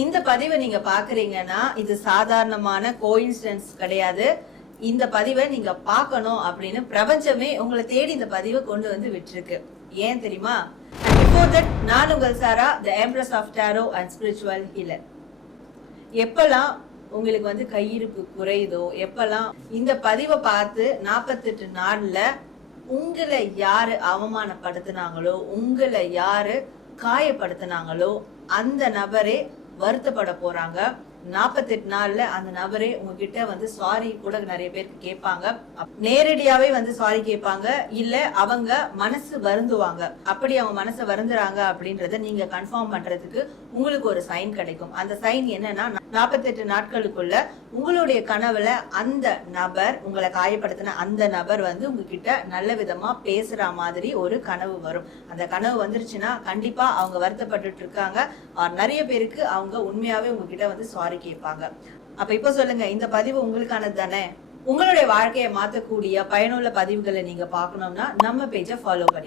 இந்த பதிவை நீங்க பாக்குறீங்கன்னா இது சாதாரணமான கோயின்சிடன்ஸ் கிடையாது. இந்த பதிவை நீங்க பார்க்கணும் அப்படின்னு பிரபஞ்சமே உங்களை தேடி இந்த பதிவை கொண்டு வந்து விட்டுருக்கு. ஏன் தெரியுமா? Before that, நான் உங்கள் சாரா, the Empress of Tarot and Spiritual Healer. எப்பெல்லாம் உங்களுக்கு வந்து கையிருப்பு குறையுதோ, எப்பெல்லாம் இந்த பதிவை பார்த்து 48 நாள்ல உங்களை யாரு அவமானப்படுத்தினாங்களோ, உங்களை யாரு காயப்படுத்தினாங்களோ அந்த நபரே வருத்தப்பட போறாங்க. 48 நாள்ல அந்த நபரே உங்ககிட்ட வந்து சாரி கூட நிறைய பேருக்கு கேட்பாங்க. நேரடியாவே வந்து சாரி கேட்பாங்க, இல்ல அவங்க மனசு வருந்துவாங்க. அப்படி அவங்க மனசு வருந்துறாங்க அப்படின்றத நீங்க கன்ஃபார்ம் பண்றதுக்கு உங்களுக்கு ஒரு சைன் கிடைக்கும். அந்த சைன் என்னன்னா, 48 நாட்களுக்குள்ள உங்களுடைய கனவுல அந்த நபர், உங்களை காயப்படுத்தின அந்த நபர் வந்து உங்ககிட்ட நல்ல விதமா பேசுற மாதிரி ஒரு கனவு வரும். அந்த கனவு வந்துருச்சுன்னா கண்டிப்பா அவங்க வருத்தப்பட்டு இருக்காங்க. நிறைய பேருக்கு அவங்க உண்மையாவே உங்ககிட்ட வந்து சாரி கேட்பாங்க. அப்ப இப்ப சொல்லுங்க, இந்த பதிவு உங்களுக்கானது தானே? உங்களுடைய வாழ்க்கையை மாத்தக்கூடிய பயனுள்ள பதிவுகளை நீங்க பார்க்கணும்னா நம்ம பேஜை ஃபாலோ பண்ணி